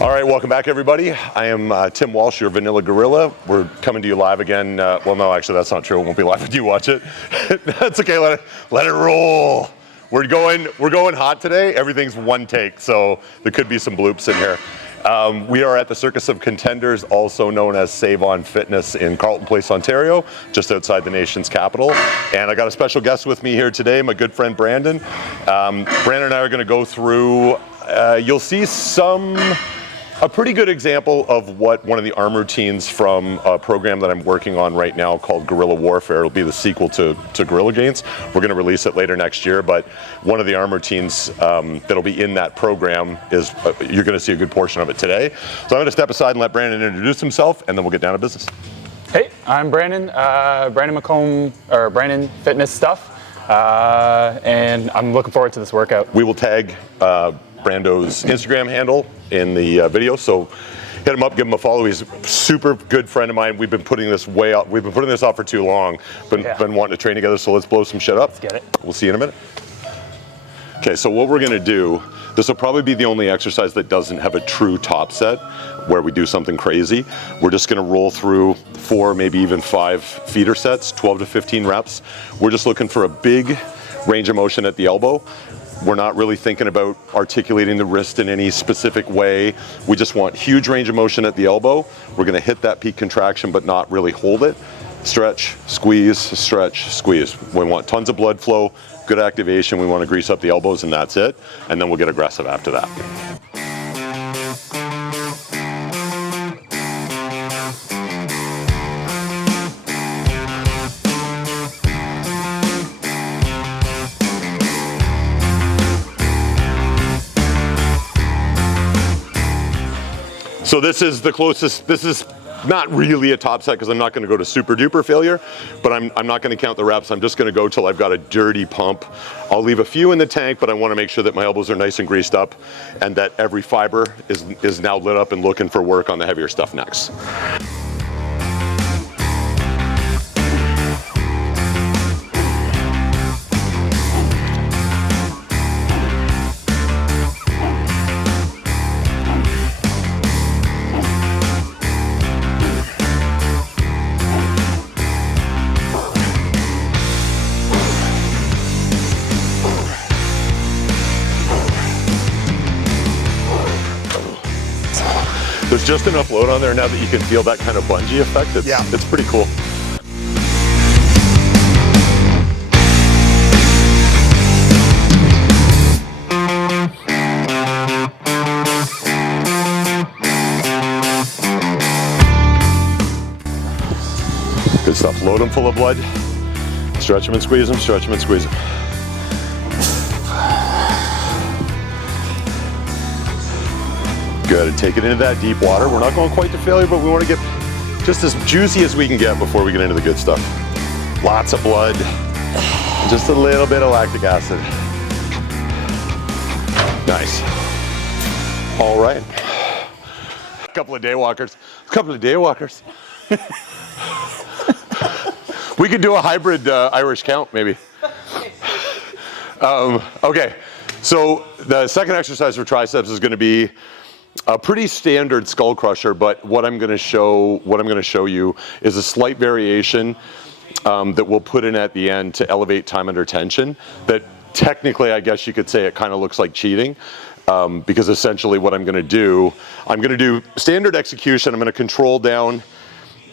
All right, welcome back, everybody. I am Tim Walsh, your Vanilla Gorilla. We're coming to you live again. Well, no, actually, that's not true. It won't be live if you watch it. That's okay. Let it roll. We're going hot today. Everything's one take, so there could be some bloops in here. We are at the Circus of Contenders, also known as Save On Fitness in Carleton Place, Ontario, just outside the nation's capital. And I got a special guest with me here today, my good friend Brandon. Brandon and I are going to go through. You'll see a pretty good example of what one of the arm routines from a program that I'm working on right now called Guerrilla Warfare. It'll be the sequel to Guerrilla Gains. We're going to release it later next year, but one of the arm routines that'll be in that program is, you're going to see a good portion of it today. So I'm going to step aside and let Brandon introduce himself, and then we'll get down to business. Hey, I'm Brandon, Brandon McComb, or Brandon Fitness Stuff, and I'm looking forward to this workout. We will tag Brando's Instagram handle in the video, so hit him up, give him a follow. He's a super good friend of mine. We've been putting this off for too long. Been wanting to train together, so let's blow some shit up. Let's get it. We'll see you in a minute. Okay, so what we're gonna do, this will probably be the only exercise that doesn't have a true top set where we do something crazy. We're just gonna roll through 4, maybe even 5 feeder sets, 12 to 15 reps. We're just looking for a big range of motion at the elbow. We're not really thinking about articulating the wrist in any specific way. We just want huge range of motion at the elbow. We're gonna hit that peak contraction but not really hold it. Stretch, squeeze. We want tons of blood flow, good activation. We wanna grease up the elbows, and that's it. And then we'll get aggressive after that. So this is the closest. This is not really a top set because I'm not going to go to super duper failure, but I'm not going to count the reps. I'm just going to go till I've got a dirty pump. I'll leave a few in the tank, but I want to make sure that my elbows are nice and greased up and that every fiber is now lit up and looking for work on the heavier stuff next. There's just enough load on there now that you can feel that kind of bungee effect. It's pretty cool. Good stuff. Load them full of blood. Stretch them and squeeze them, stretch them and squeeze them. Good, and take it into that deep water. We're not going quite to failure, but we want to get just as juicy as we can get before we get into the good stuff. Lots of blood, just a little bit of lactic acid. Nice. All right. A couple of day walkers. We could do a hybrid Irish count, maybe. Okay, so the second exercise for triceps is going to be a pretty standard skull crusher, but what I'm going to show you is a slight variation that we'll put in at the end to elevate time under tension. That technically, I guess you could say it kind of looks like cheating, because essentially what I'm going to do standard execution. I'm going to control down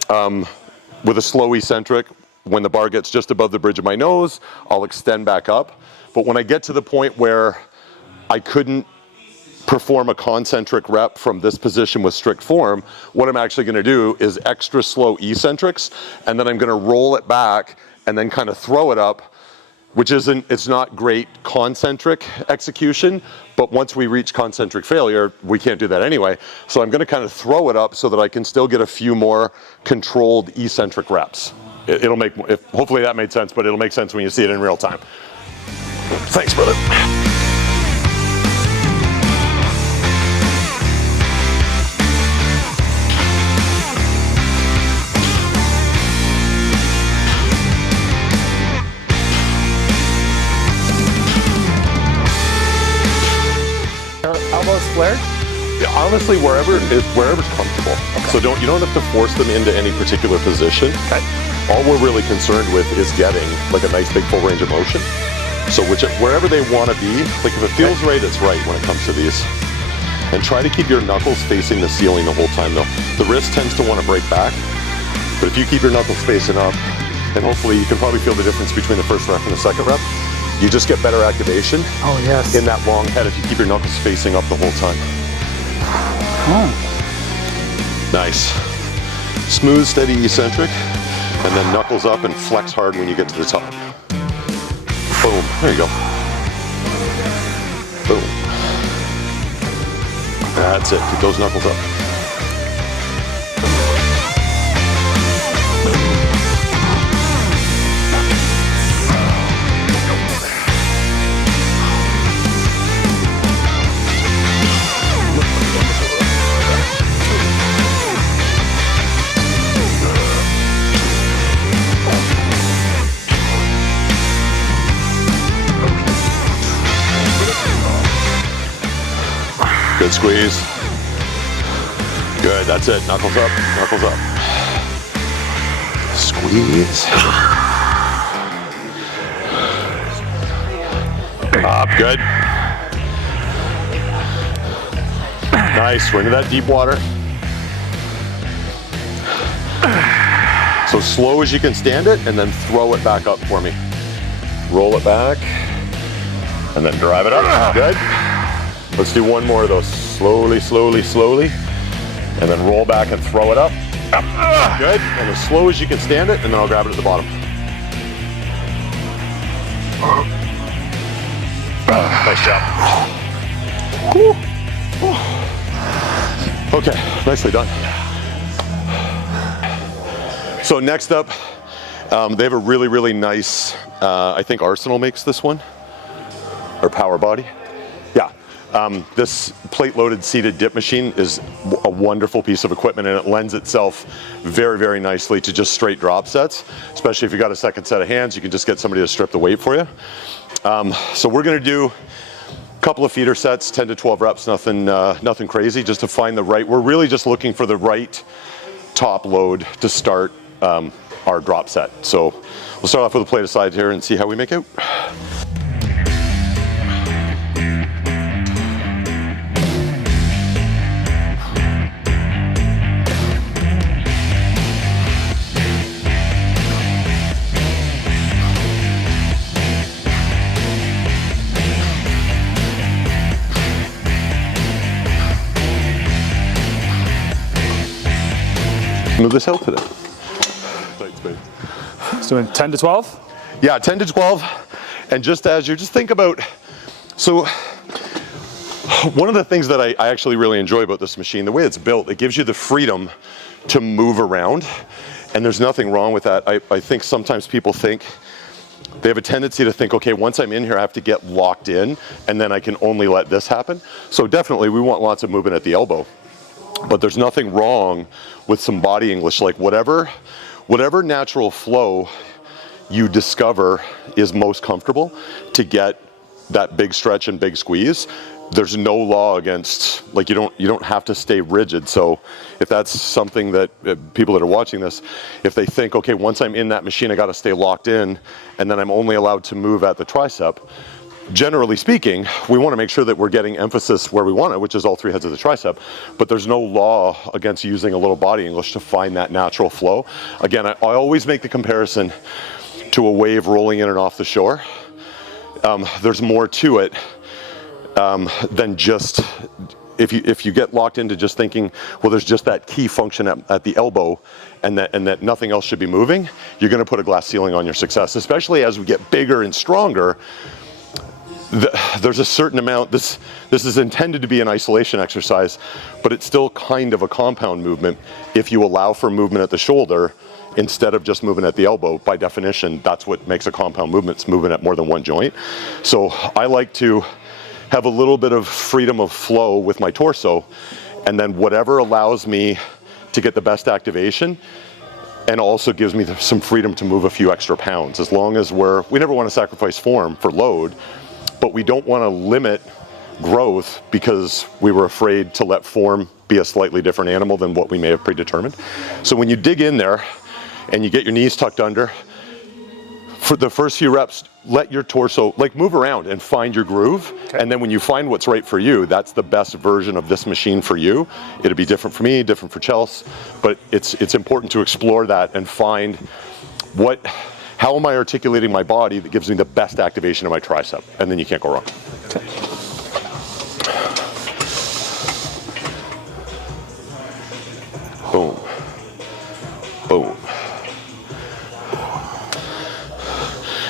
with a slow eccentric. When the bar gets just above the bridge of my nose, I'll extend back up. But when I get to the point where I couldn't perform a concentric rep from this position with strict form, what I'm actually going to do is extra slow eccentrics, and then I'm going to roll it back and then kind of throw it up, which it's not great concentric execution, but once we reach concentric failure, we can't do that anyway. So I'm going to kind of throw it up so that I can still get a few more controlled eccentric reps. Hopefully that made sense, but it'll make sense when you see it in real time. Thanks, brother. Elbows flared. honestly, wherever's comfortable. Okay. So you don't have to force them into any particular position. Okay. All we're really concerned with is getting like a nice big full range of motion. So wherever they want to be, like if it feels right, it's right when it comes to these. And try to keep your knuckles facing the ceiling the whole time though. The wrist tends to want to break back, but if you keep your knuckles facing up, and hopefully you can probably feel the difference between the first rep and the second rep, you just get better activation in that long head if you keep your knuckles facing up the whole time. Nice. Smooth, steady, eccentric, and then knuckles up and flex hard when you get to the top. Boom, there you go. Boom. That's it, keep those knuckles up. Good squeeze. Good, that's it. Knuckles up, knuckles up. Squeeze. Up, good. Nice, we're into that deep water. So slow as you can stand it, and then throw it back up for me. Roll it back, and then drive it up. Good. Let's do one more of those. Slowly, slowly, slowly. And then roll back and throw it up. Up. Good. And as slow as you can stand it, and then I'll grab it at the bottom. Nice job. Okay, nicely done. So next up, they have a really, really nice, I think Arsenal makes this one, or Power Body. Yeah. This plate-loaded seated dip machine is a wonderful piece of equipment, and it lends itself very, very nicely to just straight drop sets. Especially if you've got a second set of hands, you can just get somebody to strip the weight for you. So we're going to do a couple of feeder sets, 10 to 12 reps, nothing crazy, just to find the right. We're really just looking for the right top load to start our drop set. So we'll start off with a plate aside here and see how we make out. Move this out today. So doing 10 to 12? Yeah, 10 to 12. And just think about, so one of the things that I actually really enjoy about this machine, the way it's built, it gives you the freedom to move around, and there's nothing wrong with that. I think sometimes people think, they have a tendency to think, okay, once I'm in here, I have to get locked in, and then I can only let this happen. So definitely, we want lots of movement at the elbow. But there's nothing wrong with some body English, like whatever natural flow you discover is most comfortable to get that big stretch and big squeeze. There's no law against, like you don't have to stay rigid. So if that's something that people that are watching this, if they think, okay, once I'm in that machine, I got to stay locked in, and then I'm only allowed to move at the tricep. Generally speaking, we want to make sure that we're getting emphasis where we want it, which is all three heads of the tricep, but there's no law against using a little body English to find that natural flow. Again, I always make the comparison to a wave rolling in and off the shore. There's more to it than just, if you get locked into just thinking, well, there's just that key function at the elbow and that nothing else should be moving, you're going to put a glass ceiling on your success, especially as we get bigger and stronger. There's a certain amount, this is intended to be an isolation exercise, but it's still kind of a compound movement. If you allow for movement at the shoulder instead of just moving at the elbow, by definition, that's what makes a compound movement. It's moving at more than one joint. So I like to have a little bit of freedom of flow with my torso, and then whatever allows me to get the best activation and also gives me some freedom to move a few extra pounds. As long as we never want to sacrifice form for load, but we don't want to limit growth because we were afraid to let form be a slightly different animal than what we may have predetermined. So when you dig in there and you get your knees tucked under, for the first few reps, let your torso, like, move around and find your groove. Okay. And then when you find what's right for you, that's the best version of this machine for you. It'll be different for me, different for Chelsea, but it's important to explore that and find how am I articulating my body that gives me the best activation of my tricep, and then you can't go wrong. Okay. Boom. Boom.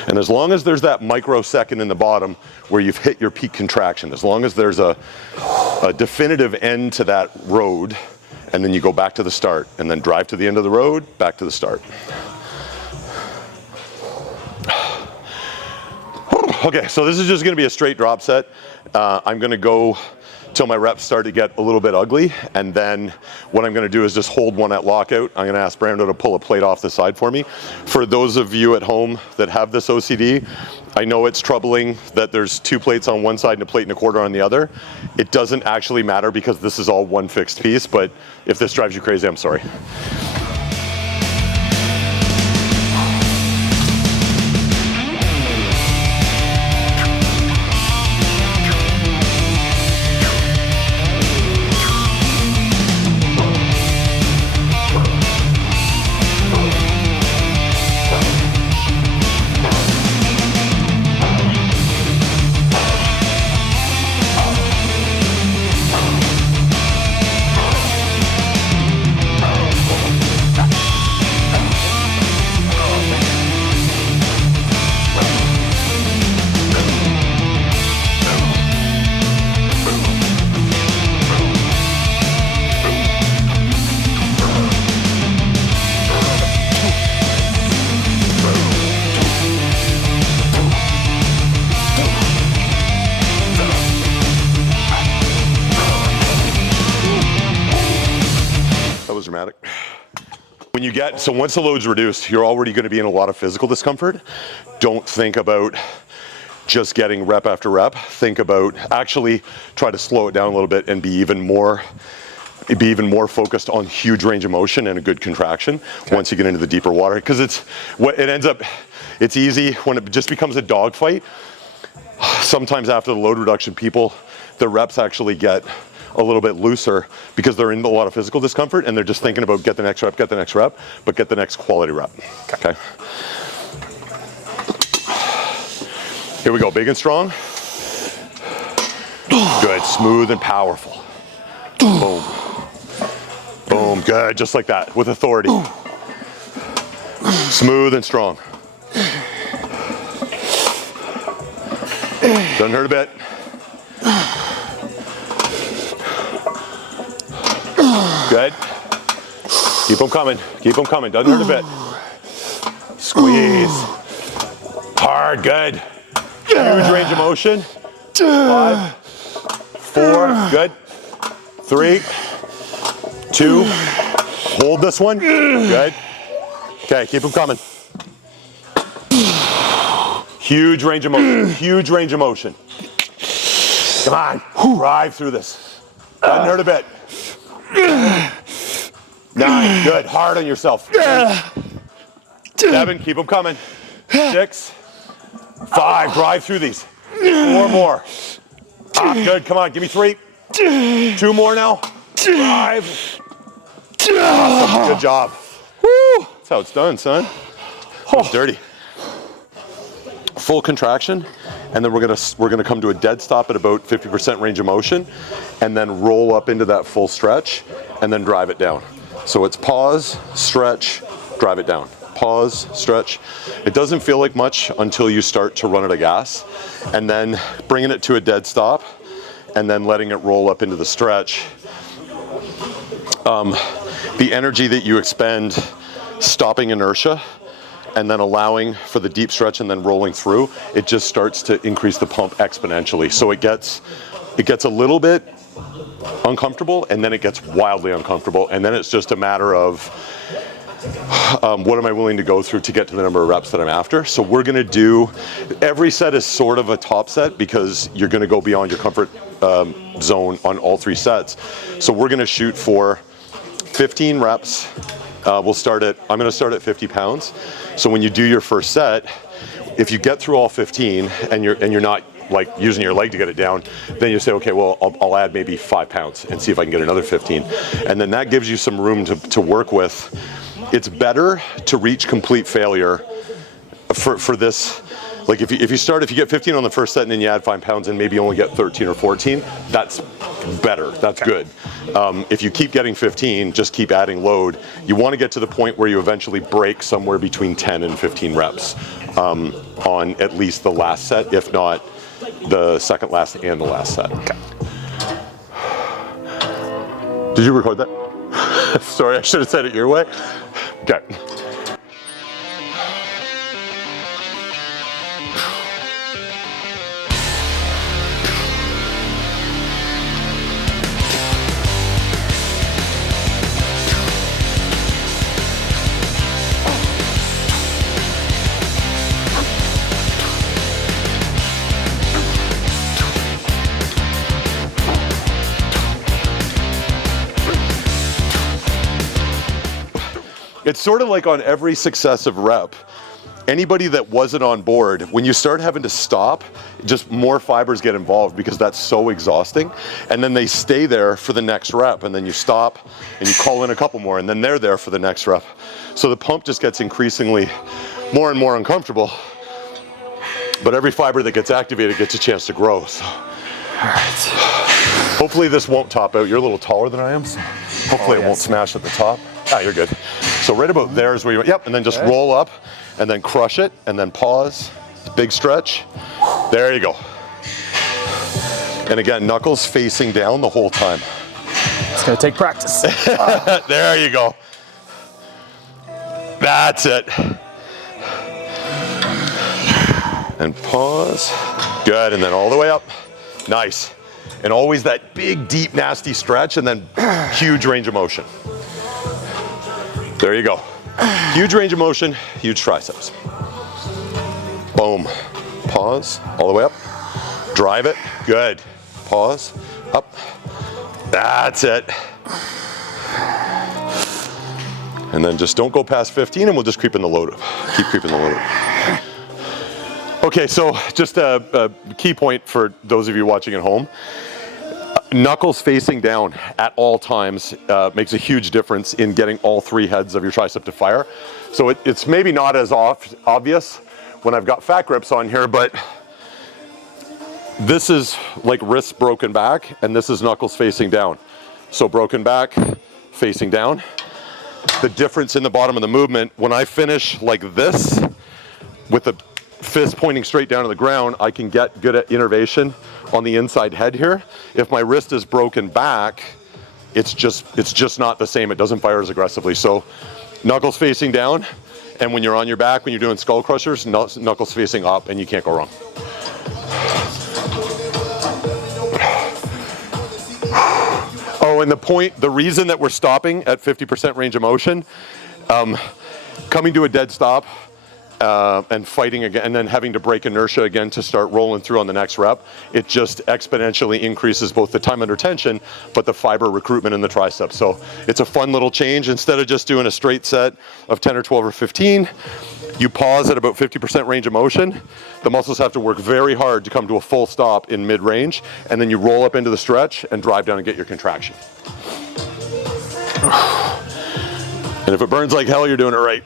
And as long as there's that microsecond in the bottom where you've hit your peak contraction, as long as there's a definitive end to that road, and then you go back to the start, and then drive to the end of the road, back to the start. Okay, so this is just gonna be a straight drop set. I'm gonna go till my reps start to get a little bit ugly, and then what I'm gonna do is just hold one at lockout. I'm gonna ask Brando to pull a plate off the side for me. For those of you at home that have this OCD, I know it's troubling that there's 2 plates on one side and a plate and a quarter on the other. It doesn't actually matter because this is all one fixed piece, but if this drives you crazy, I'm sorry. Dramatic. When you get, so once the load's reduced, you're already going to be in a lot of physical discomfort. Don't think about just getting rep after rep. Think about actually try to slow it down a little bit and be even more focused on huge range of motion and a good contraction. Okay. Once you get into the deeper water, because it's easy when it just becomes a dogfight. Sometimes after the load reduction, the reps actually get a little bit looser because they're in a lot of physical discomfort and they're just thinking about get the next rep, but get the next quality rep. Okay. Here we go, big and strong. Good, smooth and powerful. Boom. Boom, good, just like that, with authority. Smooth and strong. Doesn't hurt a bit. Good. Keep them coming. Keep them coming. Doesn't hurt a bit. Squeeze. Hard. Good. Huge range of motion. 5, 4. Good. 3, 2. Hold this one. Good. Okay. Keep them coming. Huge range of motion. Huge range of motion. Come on. Drive through this. Doesn't hurt a bit. 9, good, hard on yourself. 7, keep them coming. 6, 5, drive through these. 4 more. Good, come on, give me 3. 2 more now. Drive. Awesome, good job. Woo. That's how it's done, son. It's dirty. Full contraction, and then we're gonna come to a dead stop at about 50% range of motion, and then roll up into that full stretch, and then drive it down. So it's pause, stretch, drive it down. Pause, stretch. It doesn't feel like much until you start to run out of gas, and then bringing it to a dead stop, and then letting it roll up into the stretch. The energy that you expend stopping inertia and then allowing for the deep stretch and then rolling through, it just starts to increase the pump exponentially. So it gets a little bit uncomfortable, and then it gets wildly uncomfortable, and then it's just a matter of what am I willing to go through to get to the number of reps that I'm after. So we're gonna do, every set is sort of a top set because you're gonna go beyond your comfort zone on all 3 sets. So we're gonna shoot for 15 reps. I'm gonna start at 50 pounds. So when you do your first set, if you get through all 15 and you're not like using your leg to get it down, then you say, okay, well, I'll add maybe 5 pounds and see if I can get another 15. And then that gives you some room to work with. It's better to reach complete failure for this. Like if you get 15 on the first set and then you add 5 pounds and maybe only get 13 or 14, that's better, that's good. If you keep getting 15, just keep adding load. You want to get to the point where you eventually break somewhere between 10 and 15 reps on at least the last set, if not the second last and the last set. Okay. Did you record that? Sorry, I should have said it your way. Okay. It's sort of like on every successive rep, anybody that wasn't on board, when you start having to stop, just more fibers get involved because that's so exhausting. And then they stay there for the next rep, and then you stop and you call in a couple more, and then they're there for the next rep. So the pump just gets increasingly more and more uncomfortable. But every fiber that gets activated gets a chance to grow. So. All right. Hopefully this won't top out. You're a little taller than I am, so hopefully it won't smash at the top. Ah, you're good. So right about there is where you, yep, and then just roll up and then crush it and then pause, big stretch. There you go. And again, knuckles facing down the whole time. It's gonna take practice. There you go. That's it. And pause. Good, and then all the way up. Nice. And always that big, deep, nasty stretch and then huge range of motion. There you go. Huge range of motion, huge triceps. Boom. Pause, all the way up. Drive it, good. Pause, up. That's it. And then just don't go past 15 and we'll just creep in the load up. Keep creeping the load up. Okay, so just a key point for those of you watching at home. Knuckles facing down at all times makes a huge difference in getting all 3 heads of your tricep to fire. So it's maybe not as obvious when I've got fat grips on here, but this is like wrists broken back and this is knuckles facing down. So broken back, facing down. The difference in the bottom of the movement, when I finish like this with the fist pointing straight down to the ground, I can get good at innervation on the inside head here. If my wrist is broken back, it's just not the same. It doesn't fire as aggressively. So knuckles facing down, and when you're on your back, when you're doing skull crushers, knuckles facing up, and you can't go wrong. Oh, and the reason that we're stopping at 50% range of motion, coming to a dead stop, and fighting again, and then having to break inertia again to start rolling through on the next rep, it just exponentially increases both the time under tension, but the fiber recruitment in the triceps. So it's a fun little change. Instead of just doing a straight set of 10 or 12 or 15, you pause at about 50% range of motion. The muscles have to work very hard to come to a full stop in mid-range, and then you roll up into the stretch and drive down and get your contraction. And if it burns like hell, you're doing it right.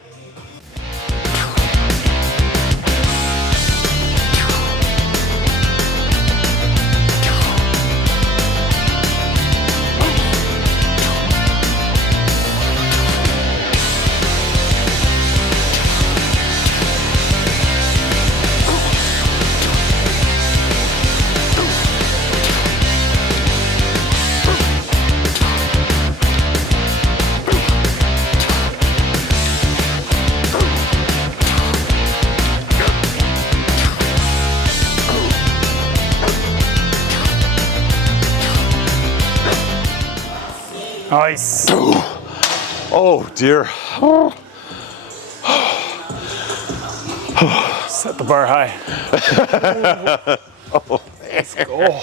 Nice. Oh dear. Set the bar high. Oh, let's go.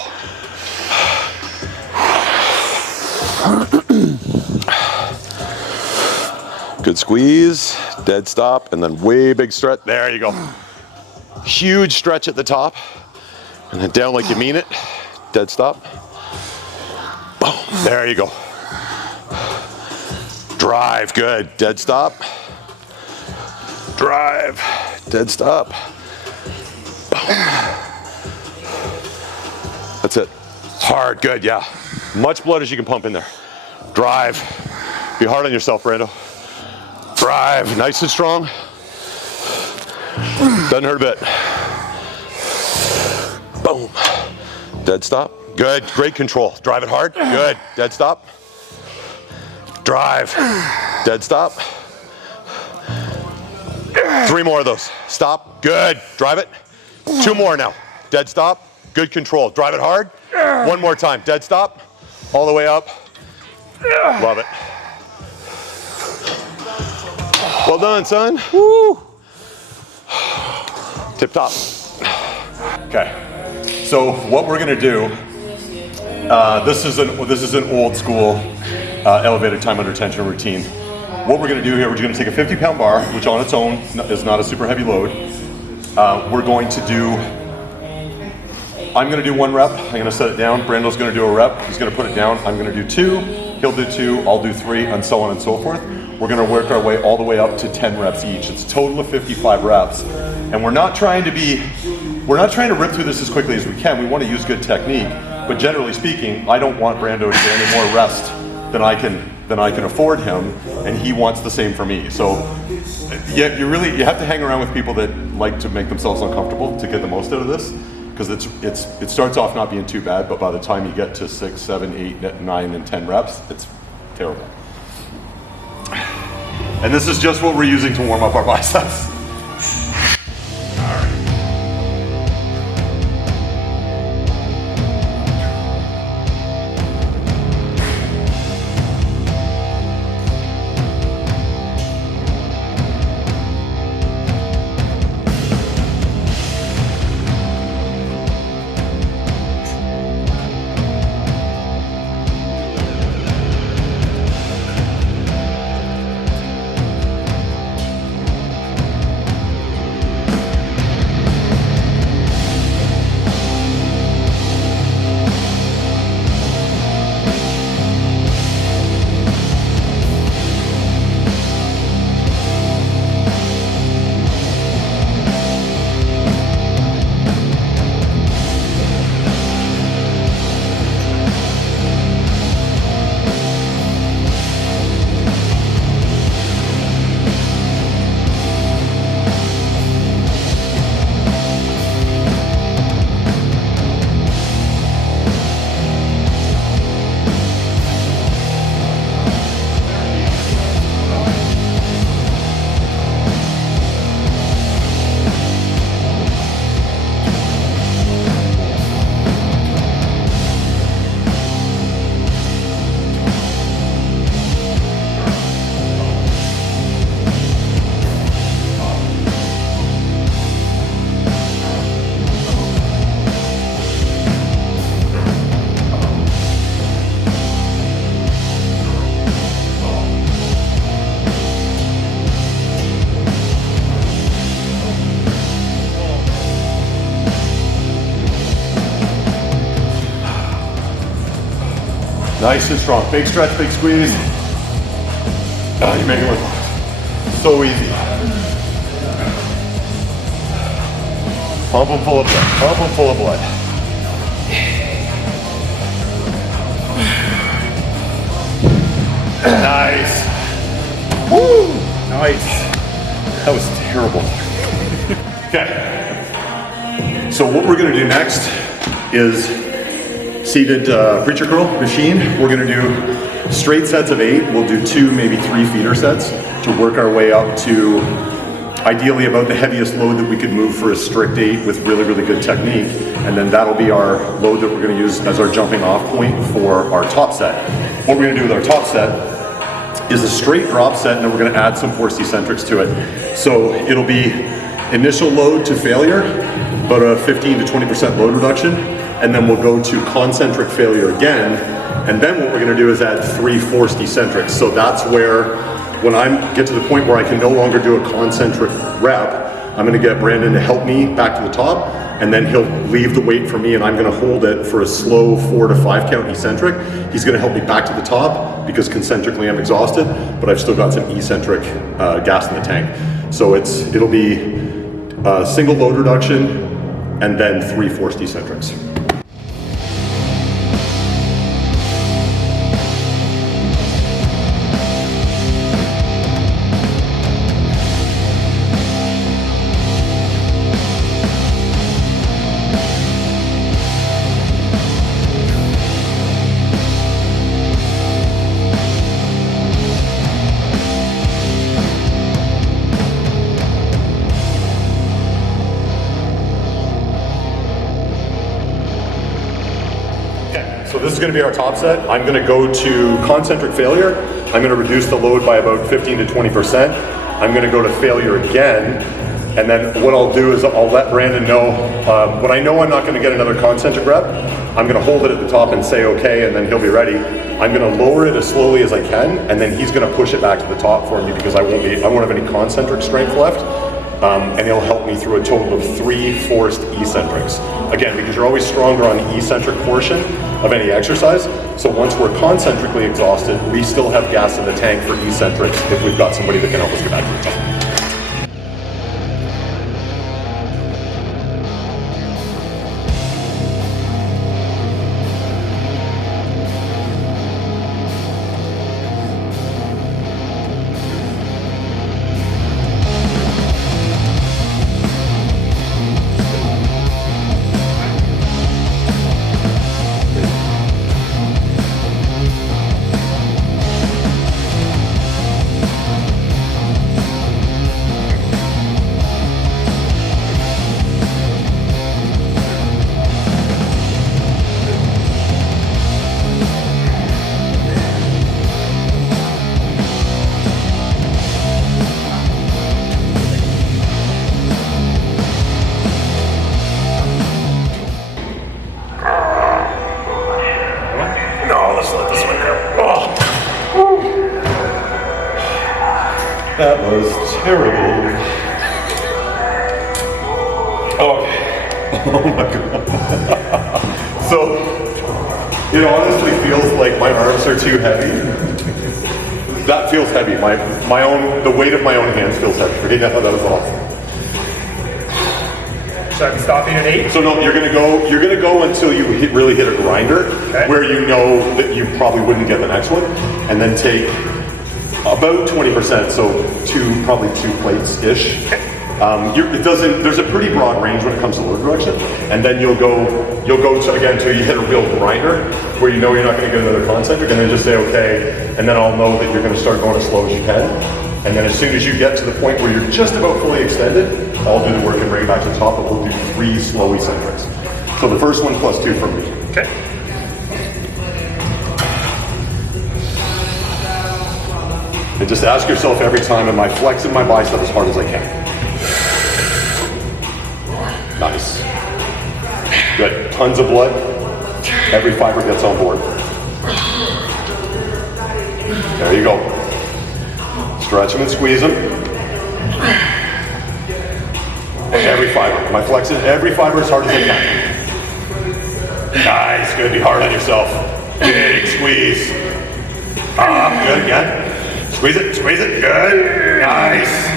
Good squeeze, dead stop, and then way big stretch. There you go. Huge stretch at the top, and then down like you mean it. Dead stop. Boom, there you go. Drive, good, dead stop. Drive, dead stop. Boom. That's it. Hard, good, yeah. Much blood as you can pump in there. Drive. Be hard on yourself, Brando. Drive, nice and strong. Doesn't hurt a bit. Boom. Dead stop. Good, great control. Drive it hard. Good, dead stop. Drive, dead stop. 3 more of those. Stop, good. Drive it. 2 more now. Dead stop. Good control. Drive it hard. 1 more time. Dead stop. All the way up. Love it. Well done, son. Woo. Tip top. Okay. So what we're gonna do, this is an old school elevated time under tension routine. What we're gonna do here, we're gonna take a 50-pound bar, which on its own is not a super heavy load. We're going to do, I'm gonna do 1 rep, I'm gonna set it down, Brando's gonna do a rep, he's gonna put it down, I'm gonna do 2, he'll do 2, I'll do 3, and so on and so forth. We're gonna work our way all the way up to 10 reps each. It's a total of 55 reps. And we're not trying to rip through this as quickly as we can. We wanna use good technique, but generally speaking, I don't want Brando to get any more rest than I can afford him, and he wants the same for me. So yeah, you have to hang around with people that like to make themselves uncomfortable to get the most out of this, because it starts off not being too bad, but by the time you get to 6, 7, 8, 9, and 10 reps, it's terrible. And this is just what we're using to warm up our biceps. Nice and strong. Big stretch, big squeeze. Oh, you make it look so easy. Pump them full of blood. Pump them full of blood. Nice. Woo! Nice. That was terrible. Okay. So what we're gonna do next is seated preacher curl machine. We're gonna do straight sets of 8. We'll do 2, maybe 3 feeder sets to work our way up to ideally about the heaviest load that we could move for a strict 8 with really, really good technique. And then that'll be our load that we're gonna use as our jumping off point for our top set. What we're gonna do with our top set is a straight drop set, and then we're gonna add some forced eccentrics to it. So it'll be initial load to failure, about a 15 to 20% load reduction, and then we'll go to concentric failure again, And then what we're gonna do is add 3 forced eccentrics. So that's where, when I get to the point where I can no longer do a concentric rep, I'm gonna get Brandon to help me back to the top, and then he'll leave the weight for me and I'm gonna hold it for a slow 4 to 5 count eccentric. He's gonna help me back to the top because concentrically I'm exhausted, but I've still got some eccentric gas in the tank. So it'll be single load reduction and then 3 forced eccentrics. So this is going to be our top set. I'm going to go to concentric failure. I'm going to reduce the load by about 15 to 20%. I'm going to go to failure again. And then what I'll do is I'll let Brandon know, when I know I'm not going to get another concentric rep, I'm going to hold it at the top and say okay, and then he'll be ready. I'm going to lower it as slowly as I can, and then he's going to push it back to the top for me because I won't have any concentric strength left. And he'll help me through a total of 3 forced eccentrics. Again, because you're always stronger on the eccentric portion of any exercise. So once we're concentrically exhausted, we still have gas in the tank for eccentrics if we've got somebody that can help us get back to the top. That was terrible. Okay. Oh my god. So, it honestly feels like my arms are too heavy. That feels heavy. The weight of my own hands feels heavy. Right now, that was awesome. Should I be stopping at 8? So no, you're gonna go until you really hit a grinder, okay, where you know that you probably wouldn't get the next one, and then take about 20%, so probably two plates-ish. There's a pretty broad range when it comes to load reduction, and then you'll go again until you hit a real grinder, where you know you're not gonna get another concentric, and then just say okay, and then I'll know that you're gonna start going as slow as you can. And then as soon as you get to the point where you're just about fully extended, I'll do the work and bring it back to the top, but we'll do 3 slow eccentrics. So the first one plus 2 from me. Okay. And just ask yourself every time, am I flexing my bicep as hard as I can? Nice. Good. Tons of blood. Every fiber gets on board. There you go. Stretch them and squeeze them. Every fiber. Am I flexing every fiber as hard as I can? Nice. Good. Be hard on yourself. Big squeeze. Good again. Squeeze it, squeeze it. Good. Nice.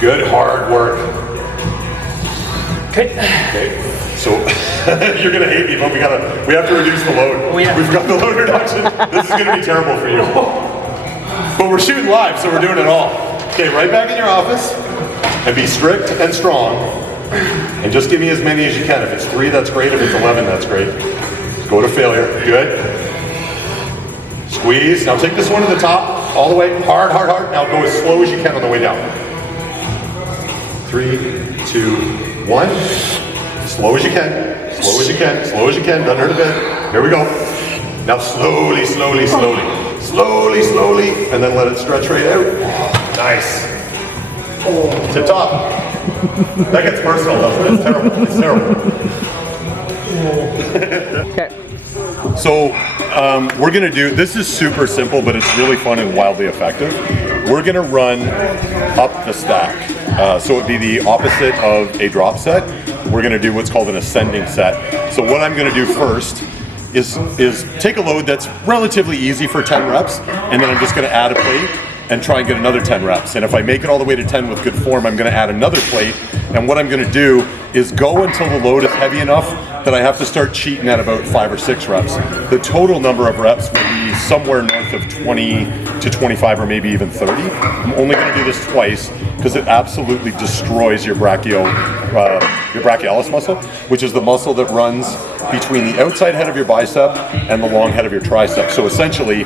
Good hard work. Okay. So you're gonna hate me, but we have to reduce the load. Oh, yeah. We've got the load reduction. This is gonna be terrible for you. But we're shooting live, so we're doing it all. Okay, right back in your office and be strict and strong. And just give me as many as you can. If it's 3, that's great. If it's 11, that's great. Go to failure. Good. Squeeze. Now take this one to the top, all the way. Hard, hard, hard. Now go as slow as you can on the way down. 3, 2, 1. Slow as you can. Slow as you can. Slow as you can. Doesn't hurt a bit. Here we go. Now slowly, slowly, slowly. Slowly, slowly. And then let it stretch right out. Nice. Tip top. That gets personal, doesn't it? It's terrible. It's terrible. Okay. So we're gonna do, this is super simple, but it's really fun and wildly effective. We're gonna run up the stack. So it'd be the opposite of a drop set. We're gonna do what's called an ascending set. So what I'm gonna do first is take a load that's relatively easy for 10 reps, and then I'm just gonna add a plate and try and get another 10 reps. And if I make it all the way to 10 with good form, I'm gonna add another plate. And what I'm gonna do is go until the load is heavy enough that I have to start cheating at about 5 or 6 reps. The total number of reps will be somewhere north of 20 to 25 or maybe even 30. I'm only gonna do this twice because it absolutely destroys your brachialis muscle, which is the muscle that runs between the outside head of your bicep and the long head of your tricep. So essentially,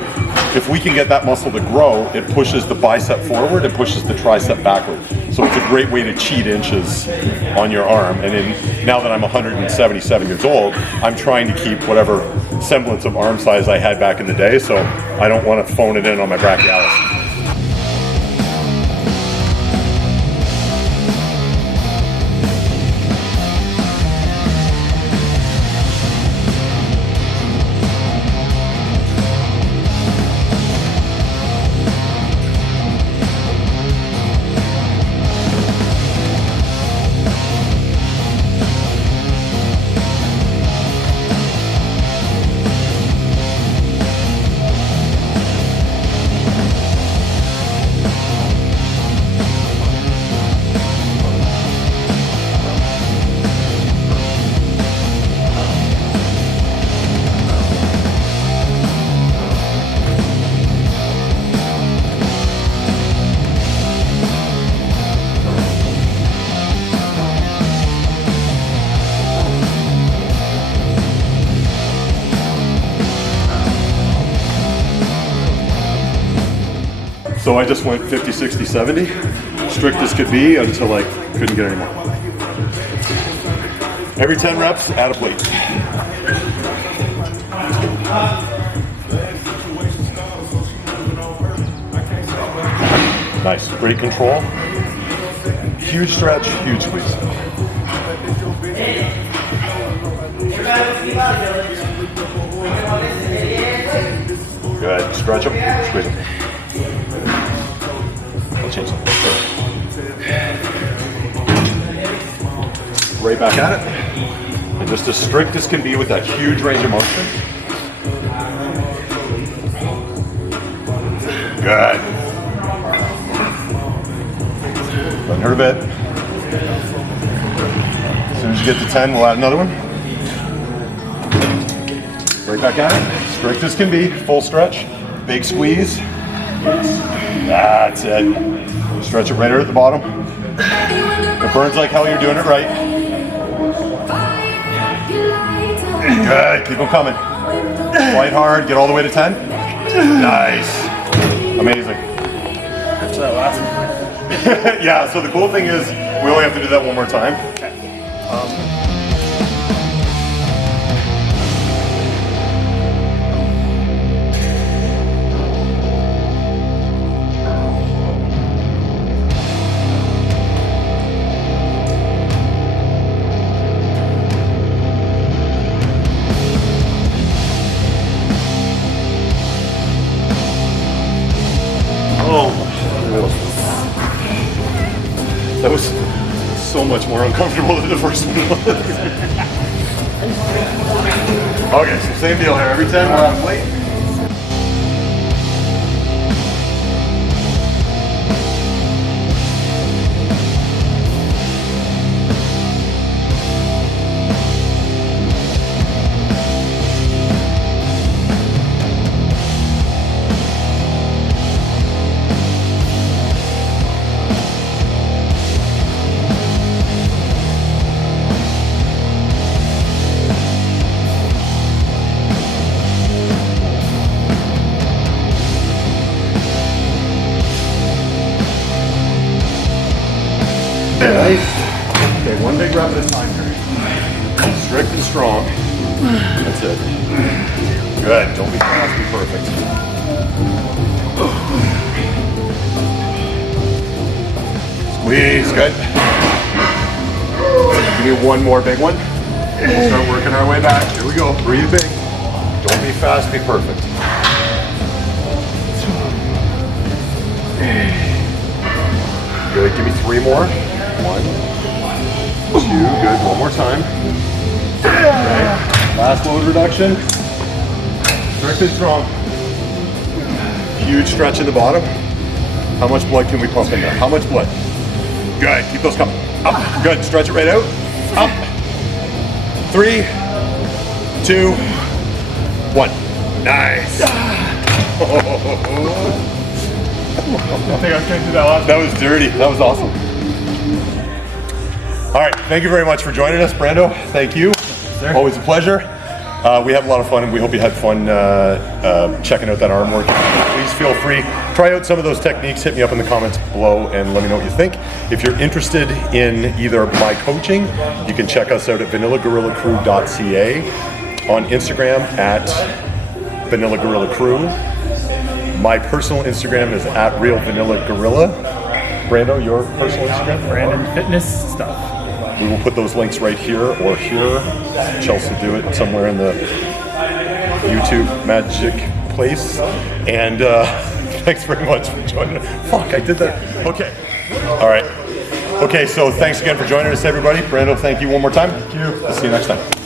if we can get that muscle to grow, it pushes the bicep forward and pushes the tricep backward. So it's a great way to cheat inches on your arm. And now that I'm 177 years old, I'm trying to keep whatever semblance of arm size I had back in the day, so I don't want to phone it in on my brachialis. So I just went 50, 60, 70, strict as could be until I couldn't get any more. Every 10 reps, add a plate. Nice, great control. Huge stretch, huge squeeze. Good, stretch them, squeeze them. I'll change them. Right back at it. And just as strict as can be with that huge range of motion. Good. Bend her a bit. As soon as you get to 10, we'll add another one. Right back at it. Strict as can be. Full stretch. Big squeeze. That's it. Stretch it right here at the bottom. It burns like hell, you're doing it right. Good, keep them coming. Fight hard, get all the way to 10. Nice. Amazing. After that last one. Yeah, so the cool thing is we only have to do that one more time. Okay. That was so much more uncomfortable than the first one was. Okay, so same deal here. Every 10, we'll have a plate. Nice. Okay, one big rep at a time here. Strict and strong. That's it. Good. Don't be fast, be perfect. Squeeze. Good. Give me one more big one. We'll start working our way back. Here we go. Breathe big. Don't be fast, be perfect. Good. Give me 3 more. 1, 2. Good. One more time. Okay. Last load reduction. Strict and strong. Huge stretch in the bottom. How much blood can we pump in there? How much blood? Good. Keep those coming. Up. Good. Stretch it right out. Up. 3, 2, 1. Nice. I think I was going to do that last. That was dirty. That was awesome. All right. Thank you very much for joining us, Brando. Thank you. Always a pleasure. We have a lot of fun, and we hope you had fun checking out that arm work. Please feel free. Try out some of those techniques. Hit me up in the comments below and let me know what you think. If you're interested in either my coaching, you can check us out at vanillagorillacrew.ca, on Instagram at vanillagorillacrew. My personal Instagram is at realvanillagorilla. Brando, your personal Instagram? Brandon Fitness Stuff. We will put those links right here or here. Chelsea will do it somewhere in the YouTube magic place. And thanks very much for joining us. Fuck, I did that. Okay. All right. Okay, so thanks again for joining us, everybody. Brando, thank you one more time. Thank you. I'll see you next time.